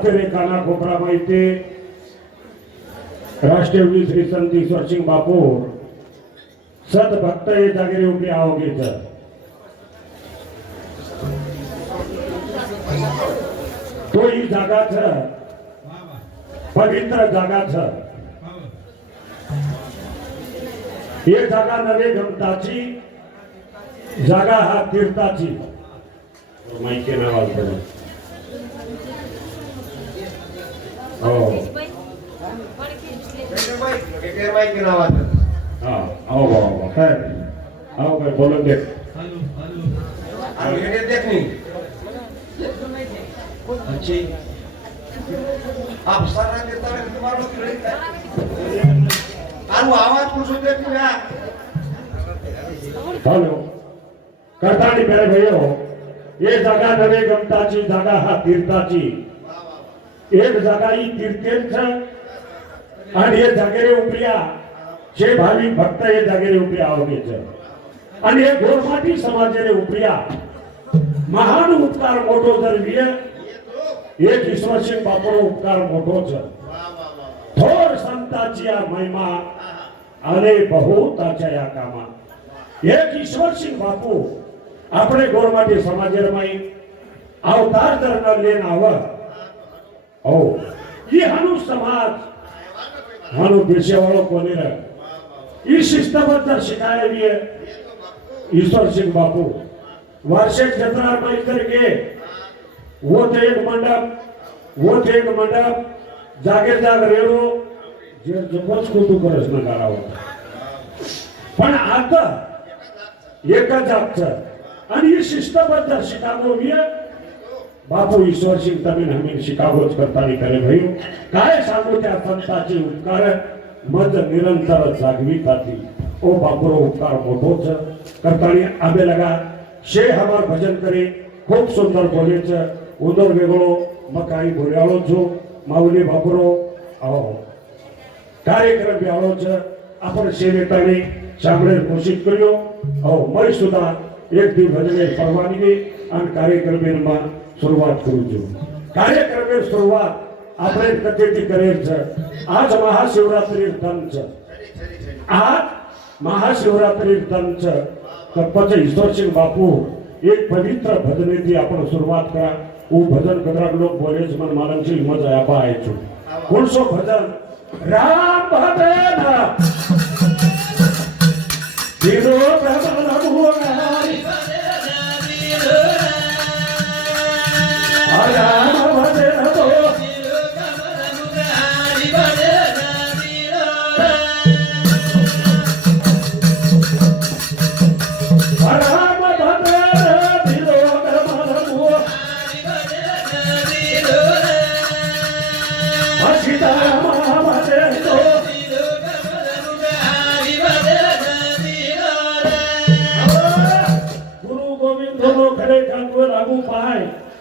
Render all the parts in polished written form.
सातेरे काना कोपरा माहिती राष्ट्रवादी श्री संत ईश्वरसिंग बापू सत भक्त ये जागेरी उभी आओगे तो ही जागा पवित्र जागा ये जागा नवे गमताची जागा हा तीर्थाची माहिती नावाल हो हाँ आओ बाबा है आओ भाई बोलो देख अच्छी आप सारा देता है तुम्हारा आरु आवाज कुछ देखो यार हेलो करतानी मेरे भाइयों ये जागा नवे गमताची जागा हा तीर्थाची एक जागा ही तीर्थेच आणि हे जागेरे उपरिया जे भाविक भक्त हे जागेरे उपरिया आवडीच आणि हे गोरमाटी समाजेरे उपरिया महान उपकार मोठो जर विय एक ईश्वरसिंग बापूनो उपकार मोठो छ थोर संताची या महिमा आणि बहुताच्या या कामा एक ईश्वरसिंग बापू આપણે ગોરમાટી સમાજરમાઈ અવતાર ધર્મ લેન આવ ઓ ઈ હનુ સમાજ હનુ દેશવાળો કોને રે ઈ શિસ્તબદ્ધ શિકાયવી ईश्वर सिंह बापू वार्षिक जत्रा में करके वो थे एक मंडप जागे जाग रेड़ो जे जबच कुतु करस न गारावा पण आता एकच आपचं आणि ही शिस्तबद्ध शिकागो विय बापू ईश्वर सिंह तमीन हमीन शिकागोच करतानी करे भाई काय सांगू त्या संताचे उपकार मज निरंतर जागवी खाती ओ बापूरो उपकार मोठोच करतानी आबे लगा शे हमार भजन करे खूप सुंदर बोलेच उदर वेगळो मकाई बोल्याळो जो माऊली बापूरो आओ कार्यक्रम ब्याळोच आपण शेवेताने सामळे घोषित કર્યો आओ मैं सुद्धा एक दिन भजने परवानगी आणि कार्यक्रमेમાં सुरुवात करू છું कार्यक्रमेर सुरुवात આપણે कथेથી કરેલ છે आज महाशिवरात्री ધન છે आज महाशिवरात्री धन છે तर પછી ઈશ્વરસિંહ બાપુ एक पवित्र भजनेથી आपण सुरुवात करा वो भजन कतराक लोक बोले છે मन मालमची हिम्मत आपा आहे છું कोणसो भजन राम भजन दिनो प्रभु भुवनारी राम भजन तो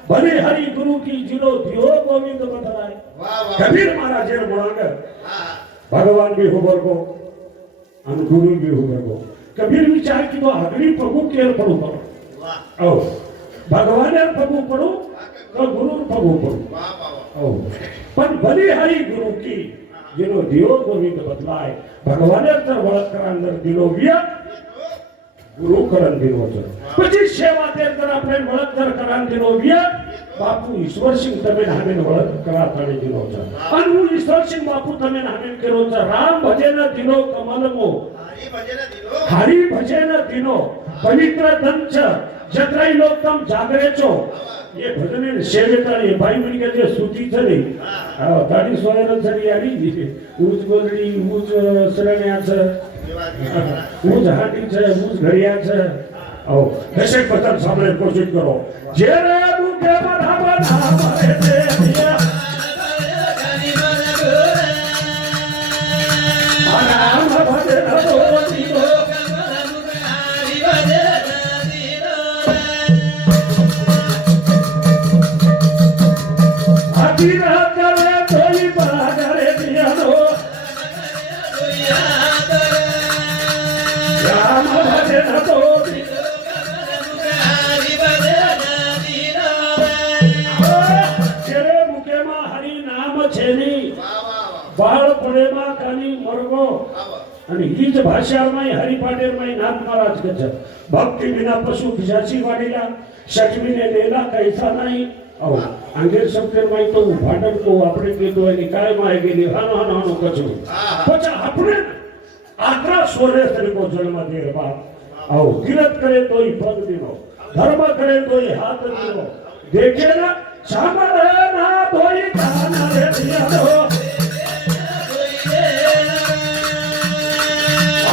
भले हरि गुरु की जिलो दियो गोविंद बतलाए कबीर महाराज एर बोलांग भगवान भी हो बरगो अन गुरु भी हो बरगो कबीर विचार की तो हगरी प्रभु केर पड़ो ओ भगवान एर प्रभु पड़ो तो गुरु प्रभु पड़ो ओ पर भले हरि गुरु की जिलो दियो गोविंद बतलाए भगवान एर तर वळत अंदर दिलो विया गुरु करण दिनो छ પછી સેવા તે तर આપણે વળત કર કરાન દિનો વિયા બાપુ ઈશ્વરસિંહ તમે હમેન વળત કરા તળે દિનો छ અને હું ઈશ્વરસિંહ બાપુ તમે હમેન કેરો छ રામ ભજન દિનો કમલમો હરી ભજન દિનો પવિત્ર ધન छ જતરાઈ લોક તમ જાગરે છો ये भजन ने सेवेतानी भाई मन के जे सूती छ ने गाडी सोयर छरी आली ऊज गोलडी ऊज सरण्या छ ऊज हाटी छ ऊज घरिया छ ओ दशक पतन सामने कोशिश करो जे रे मुके बना मारे दे दिया राम भजन तो दिनो तीरा करे कोई बड़ा करे दिया नो राम भजन तो तेरे मुखे मा हरि नाम छेनी वा वा वा बाळपणेमा कानी मरगो वा वा आणि हीच भाषा माई हरिपाटेर माई नाथ महाराज कच भक्ती बिना पशु खिजाची वाडीला शक्मीने नेला कैसा नाही औ अंगेर शब्देर माई तो भांडण को આપણે કીધું એની કાય માં ગેલી હાનો હાનો હાનો કચું પછી આપણે આકરા સોરે તરીકો જન્મ દે બાપ આવ કિરત કરે તોય પગ દીનો ધર્મ કરે તોય હાથ દીનો દેખે ના સામરે ના તોય કાન રે દિયાનો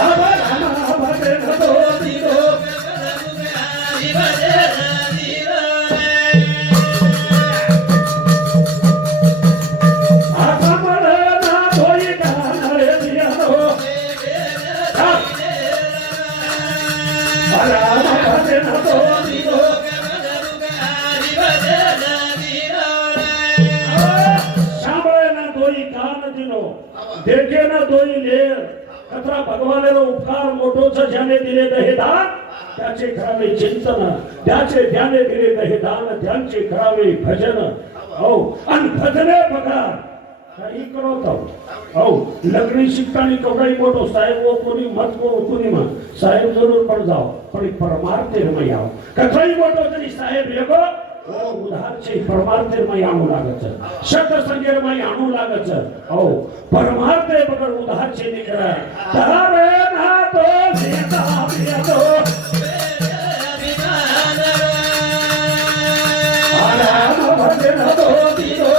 આવા રામા ભજે નતો દીનો देखे ना दोई लेर कचरा भगवानेरो उपकार मोठो छ ज्याने दिले दहे दान त्याचे करावे चिंतन त्याचे ध्याने दिले दहे दान त्यांचे करावे भजन औ आणि भजने बघा काही करो तो औ लग्नी शिकतानी कवडाई मोठो साहेब वो कोणी मत को कोणी मा साहेब जरूर पण जाओ पण परमार्थे में आओ कथाई मोठो तरी साहेब लेगो ओ उधार છે પરમાર્થે માં આણું લાગે છે શત સંગેર માં આણું લાગે છે ઓ પરમાર્થે બગર ઉધાર છે નીકળે તારે ના તો સીતા બેતો આલા ભજે ન તો દીરો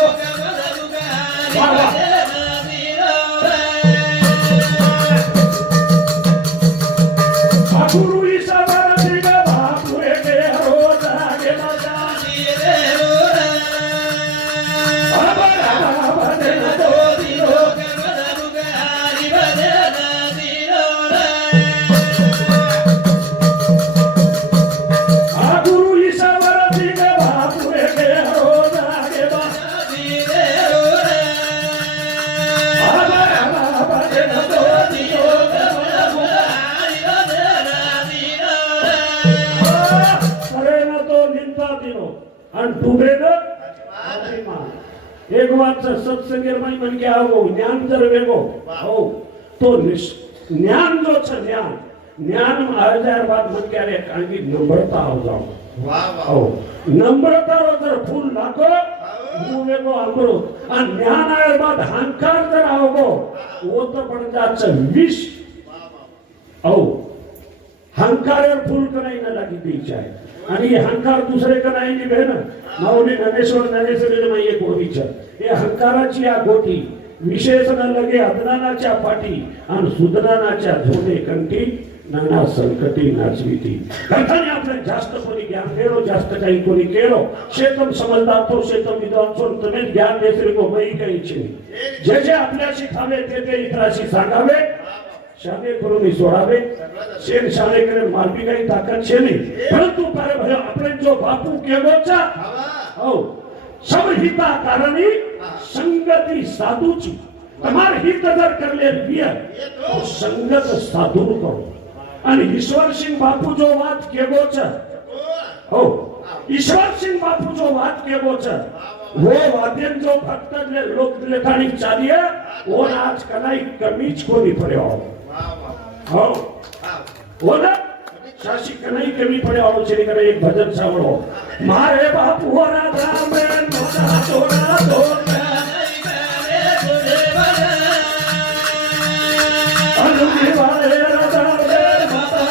ગુરુ ઈશ્વર દિગ બાપુએ કે રોજા કે મજા एक बात सत्संगेर में मन के आओ ज्ञान जर वेगो हो तो ज्ञान जो छ ज्ञान ज्ञान में 1000 बात मन के रे कांगी नम्रता हो जाओ वाह वाह हो नम्रता रो जर फूल लाको वो वेगो अमरो आ ज्ञान आए बाद अहंकार जर आओगो वो तो बन जात विष हो अहंकार फूल कराई ना लगी दी जाए आणि अहंकार दुसरे का नाही निभे ना माऊली ज्ञानेश्वर माई एक गोटी छ हे अहंकाराची आ गोटी विशेष न लगे अज्ञानाच्या पाठी आणि सुज्ञानाच्या झोडे कंठी नाना संकटी नाचविती कथाने આપણે जास्त कोणी ज्ञान केलो जास्त काही कोणी केलो शेतम समजदार तो शेतम विद्वान तो તમે ज्ञान देसरी को मई काही છે जे जे आपल्याशी खावे ते इतराशी सांगावे शाने करून सोडावे शेर शाने करे मारबी काही ताकद છે નહીં પરંતુ પારે ભલે આપણે જો બાપુ કેવો છે हो सब हिता कारणी संगती साधूची તમાર हित जर करले बिया तो संगत साधू करो आणि ईश्वर सिंह बापू जो बात केવો છે हो ईश्वर सिंह बापू जो बात केવો છે वो वाद्यन जो भक्त ने लोक लेखानी चालिए वो आज कलाई कमीज को नहीं पड़े हो वो ना शासी कनाई कमी पड़े और चली करे एक भजन सावड़ो मारे बापू राधा में नोटा तोड़ा तोड़ा अनुगी वाले राधा में माता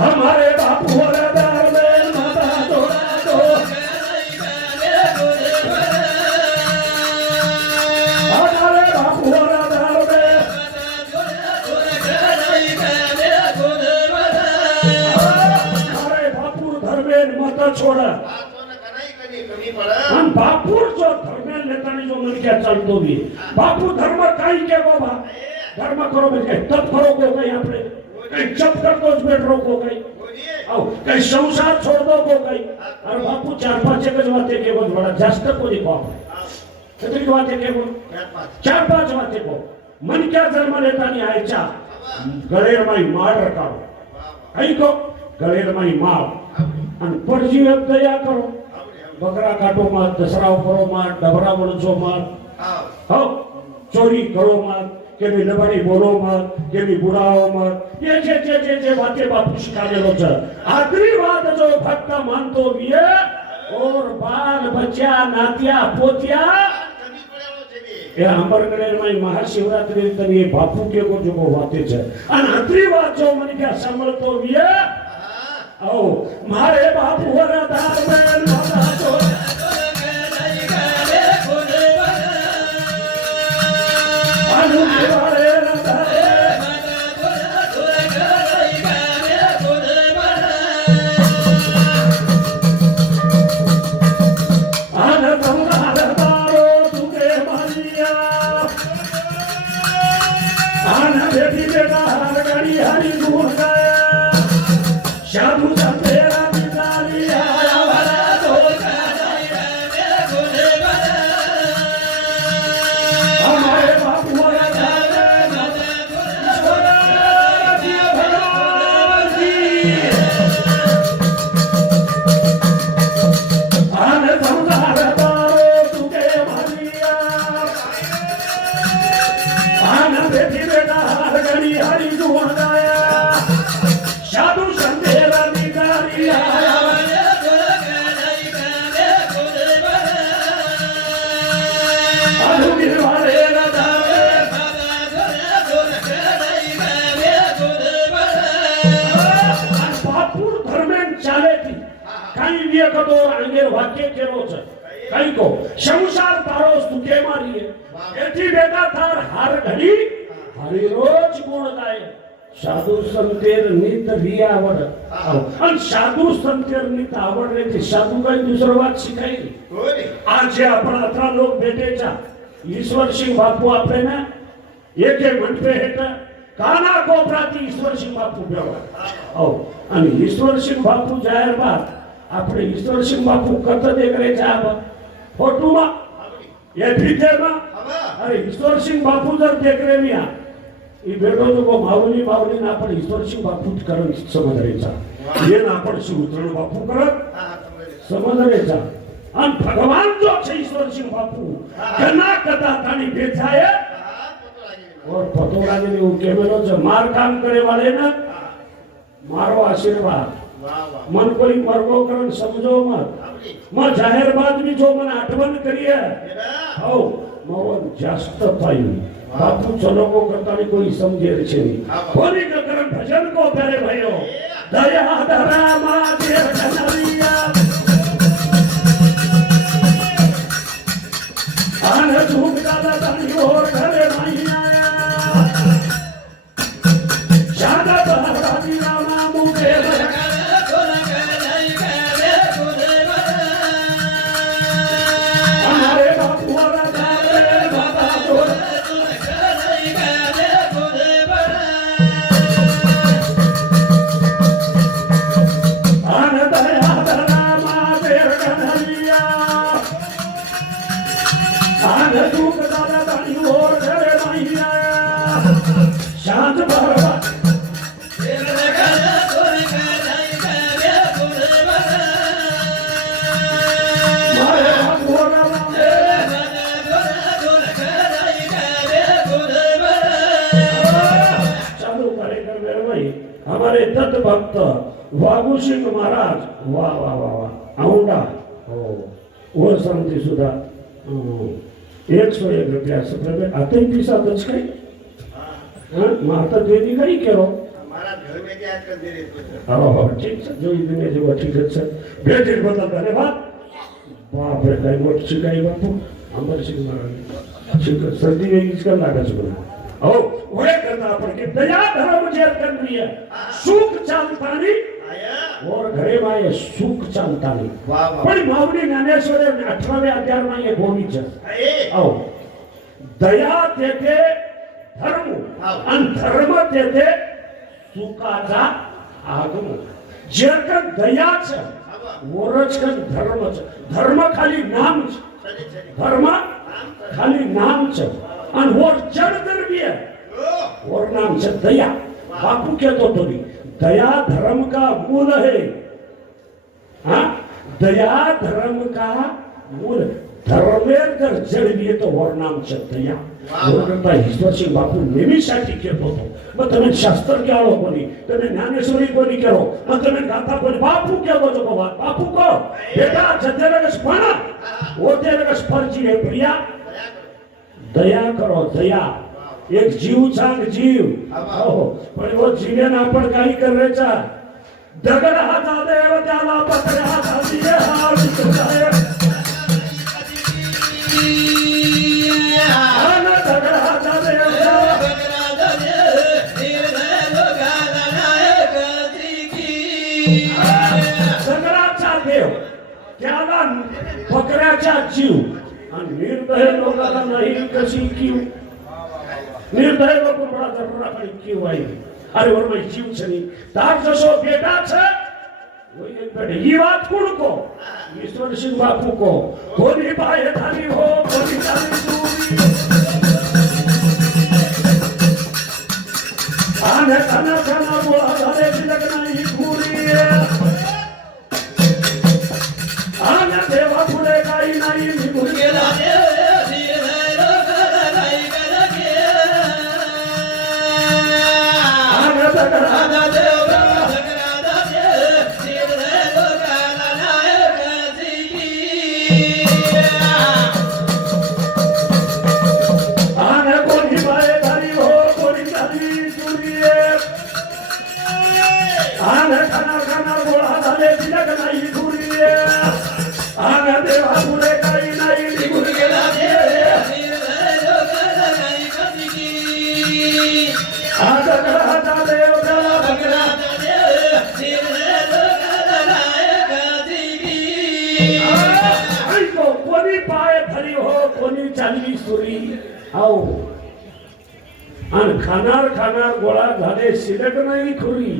हमारे बापू राधा में माता तोड़ा तोड़ा छोड़ा हम बापूर जो धर्म लेतानी जो मन क्या चलतो भी बापू धर्म काई के बाबा धर्म करो म्हणजे तप करो को काही आपले काही जप करतो बेट रोको काही आओ काही संसार छोड़ दो को काही और बापू 4-5 एकच वाते के बोल बड़ा जास्त कोणी को किती वाते के बोल 4-5 वाते को मन क्या जन्म लेतानी आयचा गळेर माई मार रकाव ऐको गळेरमाई माप आणि परजी दया करो बकरा काटो मत दसरा करो मत डबरा वणचो मत हो चोरी करो मत કે લબાડી બોલો મત કે બુડાઓ મત ये जे बातें बापू शिकालेलो छ आखरी बात जो भक्त मानतो विये और बाल बच्चा नातिया पोतिया એ આંબરગઢમાં મહાશિવરાત્રી તરીકે બાપુ કે કો જો વાતે છે અને આખરી વાત જો મને કે સાંભળતો વિયે આવો મારે બાપુ વરા ધાર મેં મારા તો આલુ વારે शादू संतेरा बिदारी आया वाला तो हमारे बापू वाला भगवान जी आने संसार तारो तुके मारिया आने बेटी बेटा हर गड़ी हरी जुआ गाया शादू संतेरा बिदारी आया वाक्य केलो છે કઈ કો સંસાર તારો સુકે મારીએ એથી બેટા તાર હાર ઘડી હરી રોજ ગુણ ગાય સાધુ સંતેર નિત રિયાવડ અને સાધુ સંતેર નિત આવડ રે સાધુ કઈ દૂસરો વાત શીખાઈ આજે આપણા અતરા લોક બેઠે છે ઈશ્વર સિંહ બાપુ આપણે ને એકે મંડપે હેઠ કાના કોપરાથી ઈશ્વર સિંહ બાપુ બેવા આવ અને ઈશ્વર સિંહ બાપુ જાહેર બાદ આપણે ઈશ્વર સિંહ બાપુ કત દેખરે જાબ ફોટોમાં એ ભીતેમાં અરે ઈશ્વર સિંહ બાપુ જર દેખરે મિયા ई बेटो तो को माऊली ना पण ईश्वर सिंह बापू करण समजरेचा ये ना पण शिवतरण बापू करत समजरेचा आणि भगवान जो છે ईश्वर सिंह बापू कना कदा तानी बेचाए और पतोड़ा ने वो केमेलो जो मार काम करे वाले ना मारो आशीर्वाद मन कोई मरगो करण समझो मत मैं जाहिर बात भी जो मन आठवण करिए हो मोहन जास्त पाई बापू चलो को करता नहीं कोई समझे छे कोनी का करन भजन को करे भयो दया धरा माते कनरिया आन झूम दादा तनी और घरे नहीं आया शादा बहरा दीना मामू के हमारे बापू वाला बाबा तो शांत भरवा चालू कार्यक्रम मेरे भाई हमारे दत्त भक्त वागू सिंह महाराज वाह वाह वाह वाह औंडा वो सांगते सुद्धा 101 रुपया सप्रेम आता पीसा दच काही माता देवी कई करो हमारा घर में क्या कर दे रहे हो ठीक है जो इतने जो ठीक है बेटे बदल धन्यवाद बाप रे काय मोठ शिकाई बापू अमर सिंह महाराज शिक सर्दी में इसका लागा सुना ओ ओए करता आपण के दया धर्म जेर करनी है सुख चालतानी और घरे माये सुख चालतानी वाह वाह पण माऊली ज्ञानेश्वर 18व्या अध्यायात ये बोली છે आओ दया तेथे धर्म आणि धर्म तेथे सुखाचा आगम जेरकन दयाच वरचकन धर्मच धर्म खाली नाम धर्म खाली नाम छ आणि वर जड द्रव्य वर नाम छ दया बापू कहतो तो दया धर्म का मूल है। हाँ, दया धर्म का मूल। धर्मेर जर जडली तर वर्णाम दया करता ईश्वरसिंह बापू नेहमीसाठी केलं होतं. मग तुम्ही शास्त्र केलो कोणी, तुम्ही ज्ञानेश्वरी कोणी केलो, मग तुम्ही गाथा कोणी बापू केलो जो बाबा बापू को बेटा जतेरगस पाना ओतेरगस फर्जी है प्रिया दया करो दया. एक जीव चांग जीव हो पण वो जीवन आपण काही करायचा दगड हाता देव त्याला पत्रे हाता दिए हा विचार त्याला बकऱ्याचा जीव आणि निर्दय लोकांना नाही कशी किव निर्दय लोक बड़ा जरूरा पड़ी किव आई अरे और मैं जीव छनी तार जसो बेटा छ वो एक बेटे ये बात कुण को ईश्वर सिंह बापू को कोनी पाए थाली हो कोनी थाली दूरी आने खाना खाना बोला धारे तिलक नहीं पूरी आने देवा पुढे काही नाही निघून गेला आने दगडा देव आने कोणी बाय धारी हो कोणी धारी चुरी आने खाना खाना गोळा झाले तिलक नाही चुरी आने देवा पुढे काही नाही निघून गेला आज ग्रहाचा देव त्याला बघला ऐको कोणी पाय धरी हो कोणी चालली सुरी आओ आणि खाणार खाणार गोळा झाले शिलक नाही खुरी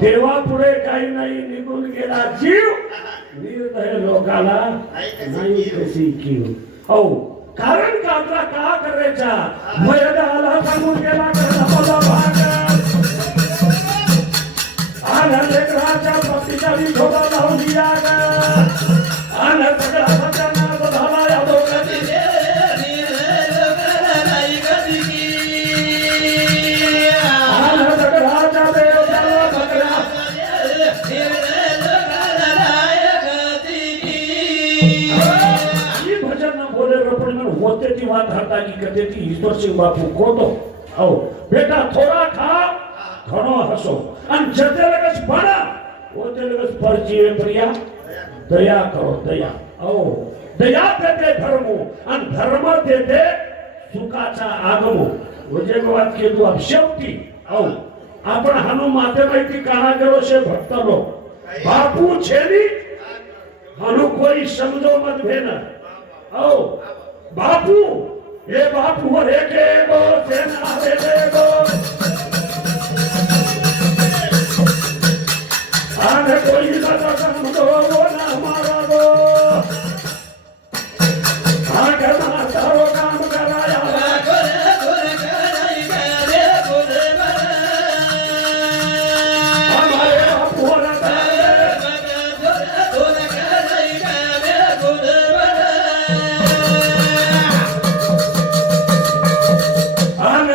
देवा पुढे काही नाही निघून गेला जीव निर्दय लोकाला नाही कशी किव हो कारण कात्रा का करायचा मयदाला सांगून गेला करता मला भाग आला लेकराच्या पतीच्या विठोबा लावली आग आला सगळा सत्याना झाला या दोघांनी आला सगळाच्या देव त्याला बघला होते ती बात हरता की कहते थी ईश्वर सिंह बापू को तो आओ बेटा थोड़ा खा घणो हसो अन जते लगस बड़ा होते लगस परजीवे प्रिया दया करो दया आओ दया देते धर्मो अन धर्म देते सुखाचा आगमो म्हणजे बात के तू अब शेवटी आओ आपण हानु माते माहिती काना करो से भक्त लोग बापू छेली हानु कोई समझो मत भेना आओ बापू ये बापू रे के गो सेना रे के गो आने कोई लगा समझो वो ना हमारा गो आगे ना सारो काम कराया हमारे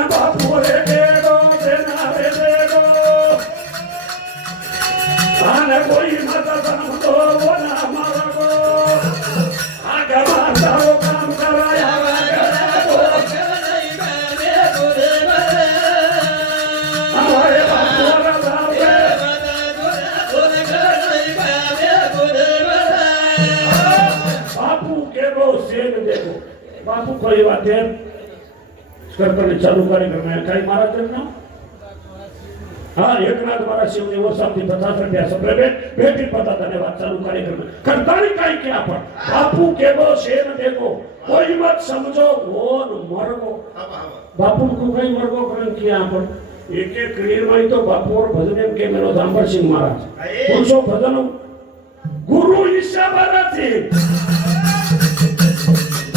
बापू रे कोई माता समझो वो ना हमारा गो आगे सारो काम कराया हमारे बापू के रो सेन देखो बापू कोई बात है करने चालू कार्यक्रम है काही महाराज ना हाँ एकनाथ महाराज शिवने वो सब 50 रुपया सब भेटी पता धन्यवाद चालू कार्यक्रम करतानी काही के आपण बापू के वो शेन देखो कोई मत समझो वो मरगो बापू को काही मरगो करण किया आपण एक एक क्लियर माई तो बापू और भजन के मेरो दांबर सिंह महाराज पुरुषो भजन गुरु ईशा भरती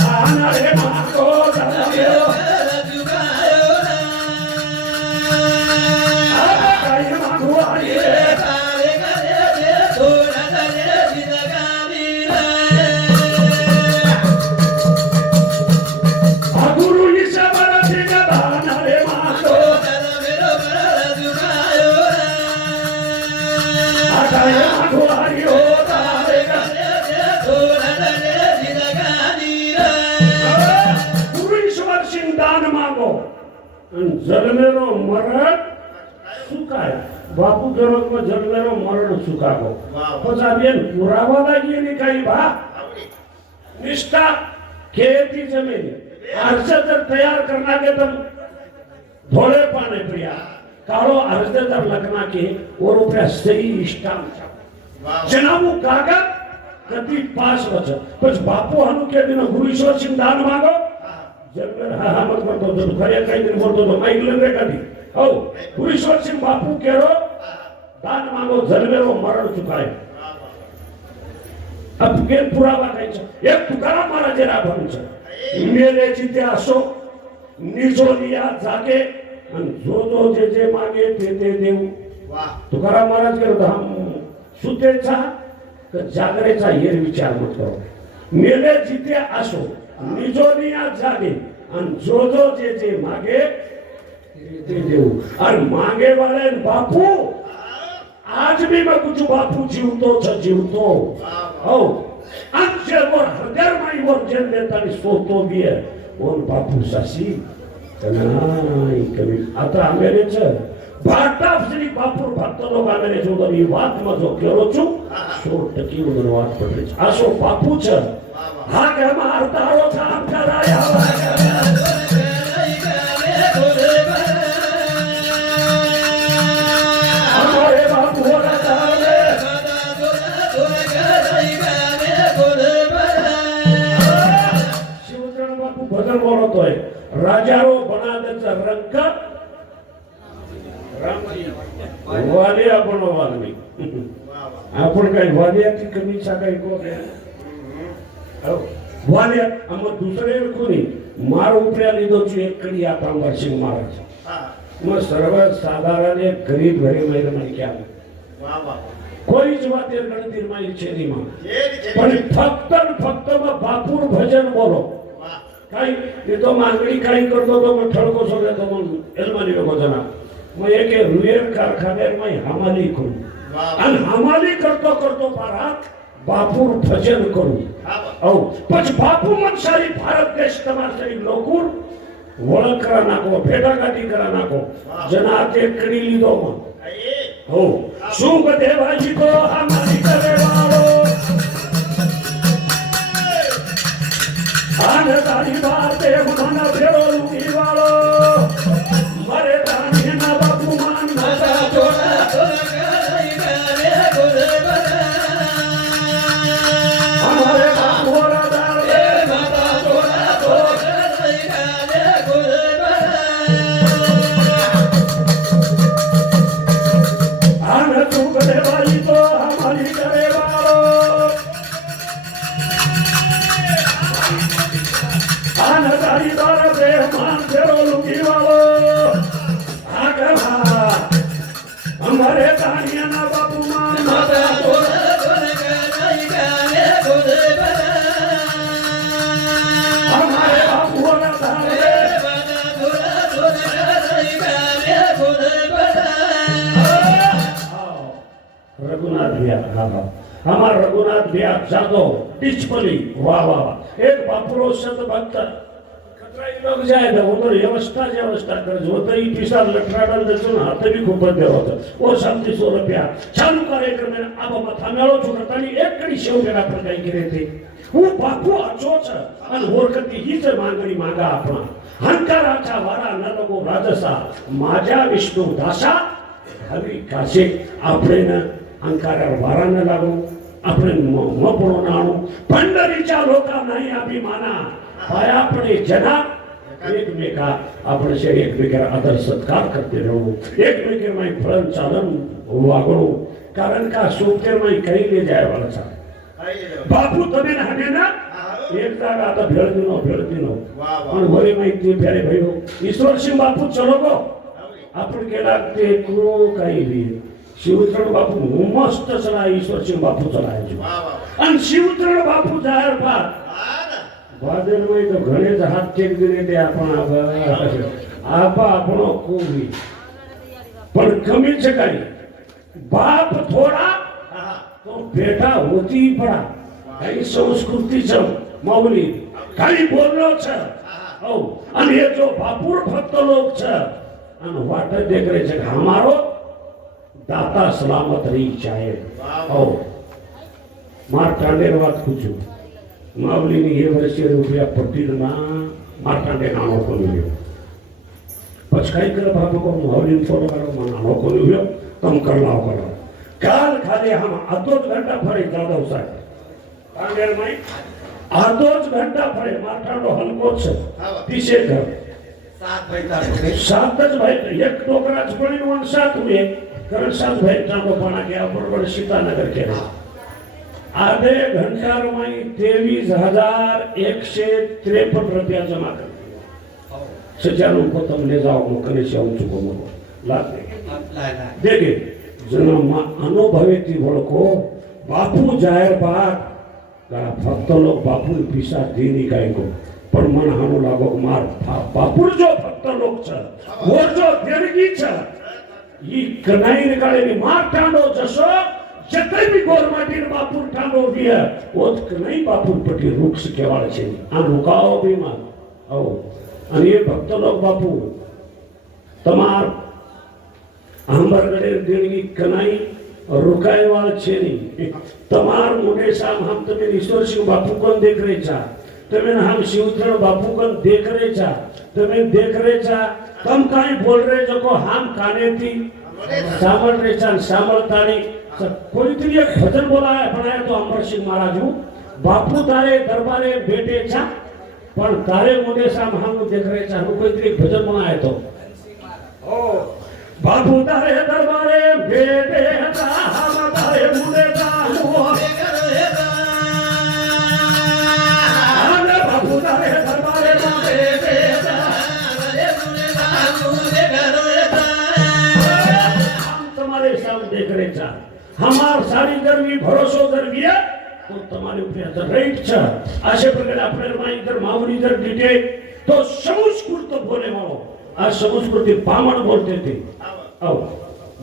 दाना रे माको दाना I आता हे मागो हरी हो तारे का गुरु ईश्वर सिंह दान मागो आणि जन्मेरो मरण सुखाय बापू जन्म जन्मेरो मरण सुखागो પછી બેન પુરાવા લાગી ની કઈ ભા निष्ठा खेती जमीन अर्जदार तयार करना के तुम धोले पाने प्रिया कालो अर्जदार लगना के वो रुपया सही निष्ठा जनाबू कागज कभी पास वचन कुछ बापू हनु के दिन गुरु ईश्वर सिंह दान मांगो जब हा मत करतो तो खरे काही दिन बोलतो तो माइक ले कधी हो गुरु ईश्वर सिंह बापू केरो दान मांगो जन्मेरो मरण चुकाय अब गेल पुरावा काय છે એક तुकाराम महाराजे राबवलं છે मेले जिथे असो निजोलिया जागे आणि जो जे जे मागे ते देऊ तुकाराम महाराज करतो हम सुतेचा का जागरेचा हे विचार मत करो मेले जिथे असो निजोलिया जागे आणि जो जे मागे ते देऊ आणि मागे वाले बापू आज भी मैं कुछ बापू जीवतो हो आमचे वर हृदय माई वर जन देतानी सोतो बी आहे ओन बापू सासी नाही कमी आता आमेरेच भाटा श्री बापू भक्त लोक आमेरे जो मी वात मजो केलो छु 100% उदर वात पडले आसो बापू छ हा के मारतारो काम कराया बोलतोय राजारो बनादेचा रंग वालिया बनवाल मी आपण काही वालियाची कमी काही कोण वालिया आम दुसरे कोणी मार उपऱ्या લીધો છે એક કડી આ કામવાર સિંહ મહારાજ मैं सर्व साधारण एक गरीब घरी महिला में क्या कोई ज वात गणती माई छेरी में पण फक्त में बापूर भजन बोलो काही ये तो मागणी काही करतो तो मग ठळको सोडले तो मग एलमानी लोक जना मग एक रुयर कारखान्यात मग हमाली करू आणि हमाली करतो पारात बापूर भजन करू औ પછી બાપુ મનસારી ભારત દેશ તમારી લોકોર વળક કરા નાખો ભેડાગાડી કરા નાખો જના તે કરી લીધો હો શું દેવાજી તો હમારી કરે વાળો આને તારી વાતે મના ભેળો લૂકી વાળો મરે તાણી ના બાપુ માન માતા જોડા हमारा रघुनाथ भैया जादव डिचपली वाह वाह एक बापुरो संत भक्त कतराई लोग जाए तो उधर व्यवस्था कर जो तो ही पिसा लटराडल दचून हाथ भी खूप देव होता वो 3700 रुपया चालू कार्यक्रम में अब मथा मेळो छु करतानी एक कडी शेव गेला पर काही करे ते હું બાપુ અચો છે અને ઓરકતી हीच માંગણી માંગા આપણા હંકારાचा वारा न लगो राजसा माझ्या विष्णू दासा हवी काशे આપણે अंकारावर वारा न लागो आपण मपणो नाणो पंढरीच्या लोका नाही अभिमाना पाया पडे जना एकमेका आपण शे एकमेकांना आदर सत्कार करते राहू एकमेकांना फळन चालन वागणू कारण का सोपतेरमाई काही ले जाय वाला बापू તમે નાને ના એક જાગ आता भेळदिनो पण वरी माहिती फेरे भयो ईश्वर सिंह बापू चलो गो आपण केला ते को काही बी शिवचरण बापू मस्त चला ईश्वर सिंह बापू चलायचो आणि शिवचरण बापू जायर पार वादन में तो घणे हाथ टेक दिने ते आपण आपा આપણો कोवी पण कमी છે काही बाप थोडा हा, हा. तो बेटा होती पडा काही संस्कृतीचं माऊली काही बोललो छ हो અને એ જો બાપુર ભક્ત લોક છે અને વાટ દેખરે છે કે हमारो દાતા સલામત રહી જાય हो માર્તાંડે વાત પૂછું માવલીની એ વર્ષે રૂપિયા પટીલમાં માર્તાંડે નાનો કોલ્યો પછી કઈ કરે બાપુ કો માવલીને ફોટો કાઢો માં નાનો કોલ્યો તમ કરલાવ કરો કાલ ખાલી હમ આધો જ ઘંટા ફરી જાદવ સાહેબ તાંડેર માં આધો જ ઘંટા ફરે માર્તાંડો હલકો છે પીછે ઘર सात જ ભાઈ એક ટોકરા જ પડી વન સાત हुए करण सात भाई टांडो पाना के बरोबर सीतानगर के आधे घंटा में 23,153 रुपया जमा कर सजारों को तुम ले जाओ कने से आऊं चुको मो लाग देखे जन्म अनुभवे थी को बापू जाहिर बात भक्त लोग बापू पीसा देनी काय को पण मन हानो लागो मार बापू जो भक्त लोग छ वो जो देणगी छ ई कनाई निकाळेनी मार टांडो जसो जतय बी गोरमाटीन बापूर टांडो दिया ओत कनाई बापूर पटी वृक्ष केवाळ छे आ रुकाओ बी मार हो आणि हे भक्त लोग बापू तमार आंबरगडे देणगी कनाई रुकाय वाळ छे नी तमार मोटे साम हम तमे ईश्वर सिंह बापू कोण देख रहे छा तमे हम शिवचरण बापू कोण देख रहे छा तमे देख रहे छा कम काई बोल रहे जो को हम काने थी सामल रे छा सामलतानी कोई तो एक भजन बोला है बनाया तो अमर सिंह महाराज बापू तारे दरबारे बेटे छा पण तारे मोटे साम हम देख रहे छा कोई तो एक भजन बनाया तो ओ बापू तारे दरबारे बेटे छा हम तारे मुंडे दा बापू तारे दरबारे बेटे छा तुम्हारे सामने देख रहे छा हमार सारी गर्मी भरोसो गर्मी है तो तुम्हारे ऊपर राइट छा अशे प्रकारे आपल्याला माहिती जर मावली जर डिटे तो संस्कृत बोले मारो आज संस्कृती बामण बोलते थे औ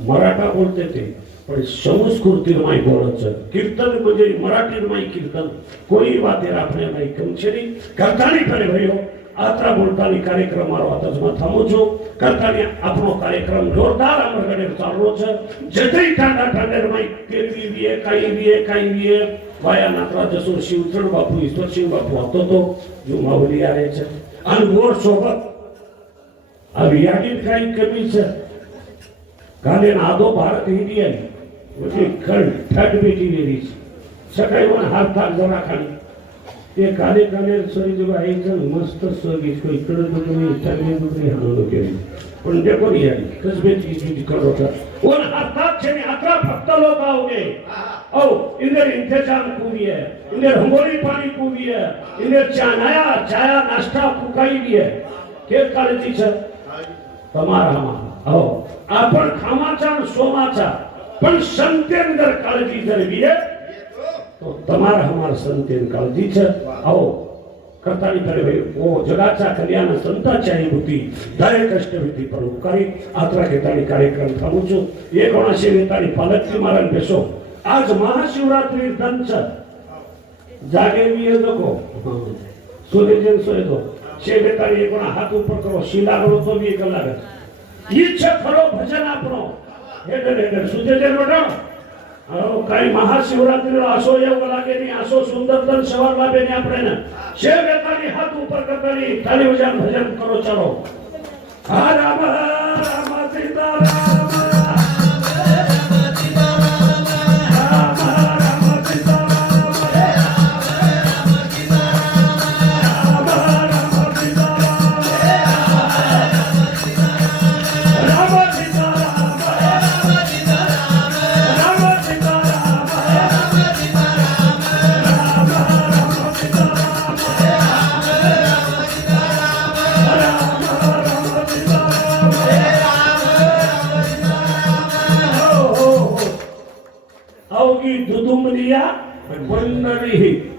मराठा बोलते थे पण संस्कृती माई बोलत कीर्तन म्हणजे मराठी माई कीर्तन कोई बातेर आपल्या माई कमछरी करतानी करे भयो आत्रा बोलतानी कार्यक्रम मारो आता जमा थांबो छो करतानी આપણો કાર્યક્રમ જોરદાર અમરગઢે ચાલવો છે જતઈ ઠાંડા ઠાંડેર માં કેવી વીએ કાઈ વીએ વાયા નાત્રા જસો શિવચરણ બાપુ ઈશ્વર સિંહ બાપુ હતો તો જો માવલી આવે છે અને ગોર સોબત આ વિયાડી કાઈ કમી છે કાલે આદો ભારત હિન્દી એટલે ખડ ઠડ બેટી રહી છે સકાઈ વન હાથ થાક જરા ખાલી ये काले काले सोरी जो आहे जण मस्त सोगी को इकडे तुम्ही इटालियन तुम्ही हाणलो केली पण देखो रे यार कसबेची जी करता और हातात छे अकरा भक्त लोग आओगे औ इधर इंतजाम पूरी है इधर हंगोरी पानी पूरी है इधर चाया नाश्ता फुकाई भी है के काळजी छ તમારા માં औ आपण खामाचा सोमाचा पण संतेंदर काळजी धरवी है तो तमारा हमार संतेन काळजी छ आओ करतानी करे भाई ओ जगाचा कल्याण संताची होती दय कष्ट होती परोपकारी आत्रा घेतानी कार्यक्रम थांबूचो 19 घेतानी पालखी मारण बेसो आज महाशिवरात्री दंच जागे मी नको सूर्यजन सोयतो शे घेतानी एकोणा हात ऊपर करो शिला करो तो भी एक लागे इच्छा खरो भजन आपनो हेडर सूर्यजन वडो काही महाशिवरात्रीला असो योग लागे नाही असो सुंदर दन सवार लागे नाही आपल्याला शेव येतानी हात ऊपर करतानी ताली बजान भजन करो चलो हा राम राम सीताराम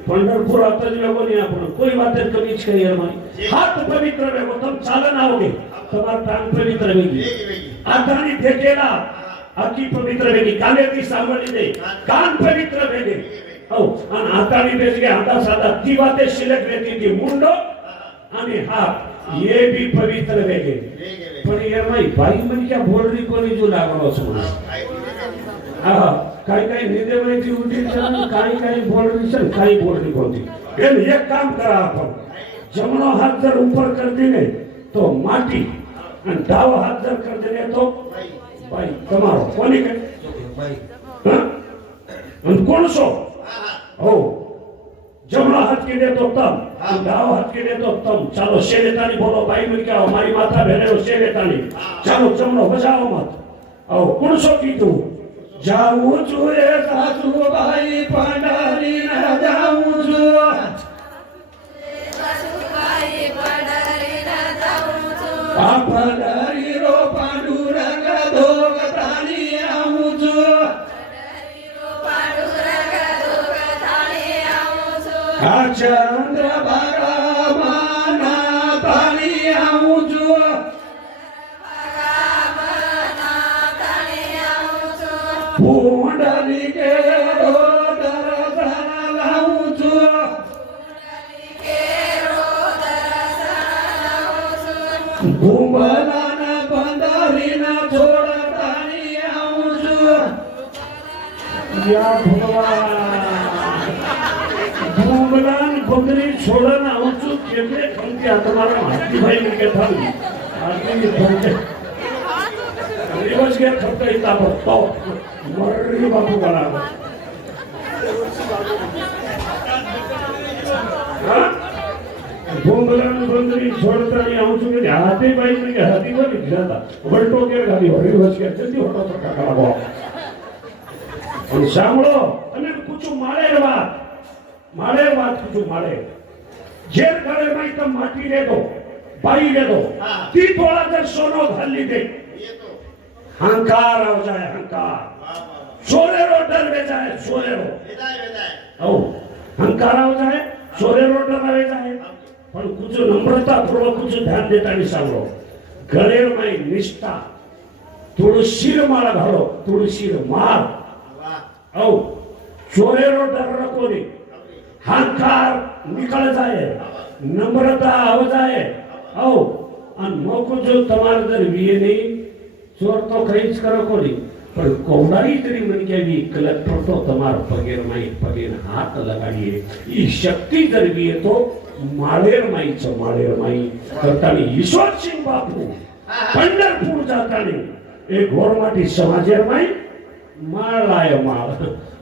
पंढरपूर आता वेगो नहीं आपण कोई बातें कमीच कही हमारी हाथ पवित्र वेगो तुम चालन आओगे तुम्हारा टांग पवित्र वेगी आतानी फेकेला आखी पवित्र वेगळी कानेती सांभाळली दे कान पवित्र वेगळे हो आणि हाताने बेसगे हाता साधा ती वाते शिल्लक वेगळी ती मुंड आणि हात ये भी पवित्र वेगळे पण ये माई बाई म्हणजे क्या बोल रही कोणी जो लागलो असं हा काही निंदे माहिती उलटी काही बोल रही काही बोल रही कोणती एक काम करा आपण जमणो हात जर ऊपर कर दिले तो माटी आणि डाव हात जर कर दिले तो बाई તમારો કોની કે બાઈ હા અને કોણ છો हो जमणो हाथ के दे तो तम डाव हाथ के दे तो तम चलो शेरेतानी बोलो भाई मिल के आओ हमारी माथा भेरे हो शेरेतानी चलो जमणो बजाओ मत आओ कौन सो की तू जाऊ जुए सासू भाई पंडारी ना जाऊ जु पंडारी रो पांडुरंग दोगतानी आऊ जु चंद्र भागा माना तानी आऊजो पुंडली के रो दर्शन लाऊजो भूमलान बंदरीन छोड़तानी आऊजो या भगवान भूमलान बंदरी छोड़न आऊचू केले खंती आत्माला माती भाई के थाली आती खंते दिवस के खंते इता तो मर्री बाबू बना भूमलान बंदरी छोड़ता नहीं आऊचू के हाथी भाई के हाथी को लिख जाता वल्टो के गाड़ी हो रही बस के जल्दी होटो पर काका लगो और सामलो અને કુછ मारे बात कुछ मारे जेर करे में तम माटी दे दो बाई दे दो ती थोड़ा देर सोनो घाल ली दे हंकार हो जाए हंकार सोरे रो डर में जाए सोरे रो ओ हंकार हो जाए सोरे रो डर में जाए पर कुछ नम्रता पूर्वक कुछ ध्यान देता नहीं सांगो गले में निष्ठा तुळशीर माळ घालो तुळशीर माळ ओ सोरे रो डर रखो नहीं हंकार निकल जाए नम्रता हो जाए आओ अन मोको जो तमार दर विये नहीं चोर तो खरीच करो कोनी पर कोडाई तरी मन के भी कलेक्टर तो तमार पगेर हाथ लगाड़िए ये शक्ति दर विये तो माळेर माई करतानी ईश्वर सिंह बापू पंढरपूर जातानी एक घोरमाटी समाजेर माई माळ लायो माळ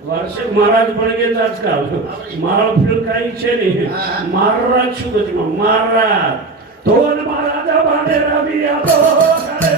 वार्षिक महाराज पण गेले आजकाल माळ फिर काही छे नहीं महाराज छु गति महाराज तोन महाराज बांधे रवि आतो करे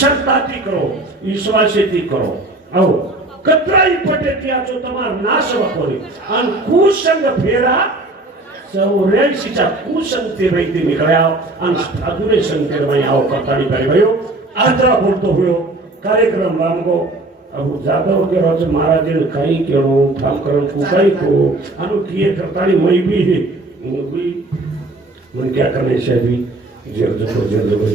शर्ताती करो विश्वासेती करो आओ कतराई पटे त्याचो तमार नाश वकोरी अन कुसंग फेरा 84 चा कुसंग ते वैते निकळ्या अन साधुरे संकेर में आओ कताड़ी पर गयो आदरा बोलतो हुयो कार्यक्रम रामगो જાદવ કેરો છે મહારાજે કઈ કેળો ઠામકરણ કુકાઈ કો આનું કીએ કરતાળી મઈ બી મને ક્યાં કરે છે બી જેર જકો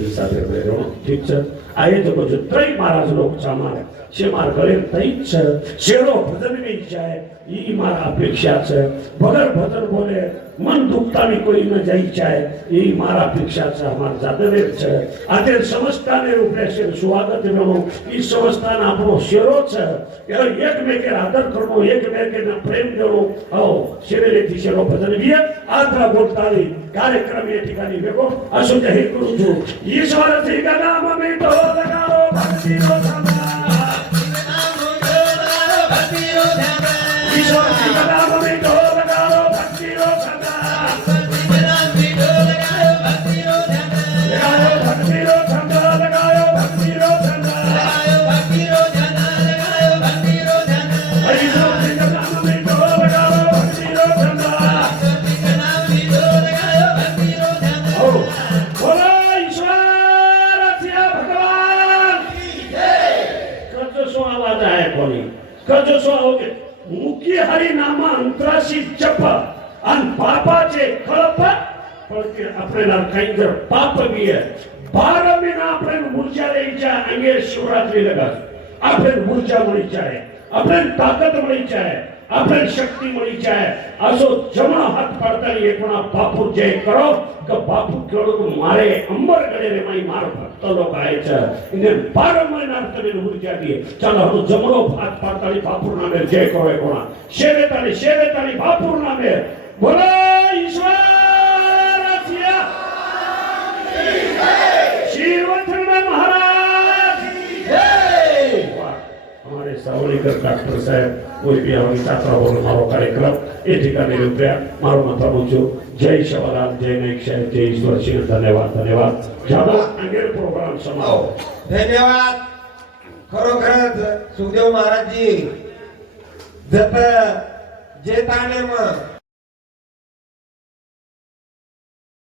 સાથે રહેલો ઠીક છે આ એ જકો છે ત્રય મહારાજ લોક ચામારે છે માર ગળે તઈ છે શેરો ભજન ની જાય ઈ મારા અપેક્ષા છે વગર ભજન બોલે મન દુખતાની કોઈ ન જાય જાય એ મારા અપેક્ષા છે અમારા જાદવે છે આજે સમજતાને રૂપે છે સ્વાગત મેળો ઈ સમજતાને આપણો શેરો છે એકમેકે આદર કરવો એકમેકે પ્રેમ દેવો આવો શેરેથી શેરો ભજન વીએ આદરા બોલતાની કાર્યક્રમ એ ઠીકાની ભેગો આશુ જાહેર કરું છું ઈશ્વર શ્રી નામ મીઠો લગાવો ભક્તિનો સામા ઈશ્વર શ્રી નામ મીઠો લગાવો ભક્તિનો સામા લગાયો ભક્તિનો છંદા લગાયો ભક્તિનો છંદા ઈશ્વર શ્રી નામ મીઠો લગાવો ભક્તિનો છંદા બોલો ઈશ્વર આથિયા ભગવાન કજો સો આવાજ આય કોની કજો સો આવકે મુખ્ય હરિ નામા અંતરાશી જપ અન પાપાचे કળપ પડકે આપણે કઈ જર પાપ ગીએ 12 મહિના આપણે ઊર્જા રહી જાય અંગે શિવરાત્રી લગા આપણે ઊર્જા મળી જાય આપણે તાકાત મળી જાય આપણે શક્તિ મળી જાય આસો જમા હાથ પાડતાની એકણા બાપુ જય કરો કે બાપુ કેળો મારે અંબર ગળે રે માઈ માર ભક્ત લોક આય છે ઇને 12 મહિના તમે ઊર્જા દીએ ચાલો હું જમણો હાથ પાડતાની બાપુ નામે જય કરો એકણા શેરેતાની બાપુ નામે બોલો ઈશ્વર આથિયા શિવચરણ મહારાજ हमारे सावलीकर डॉक्टर साहब कोई भी हमारी छात्रा बोलो मारो कार्यक्रम ये ठिकाने रुपया मारो माथा पूछो जय शवलाल जय नाईक साहेब जय ईश्वर सिंह धन्यवाद जादव अंगेर प्रोग्राम समाओ धन्यवाद खरोखरच सुखदेव महाराजजी जत जे ताणे मग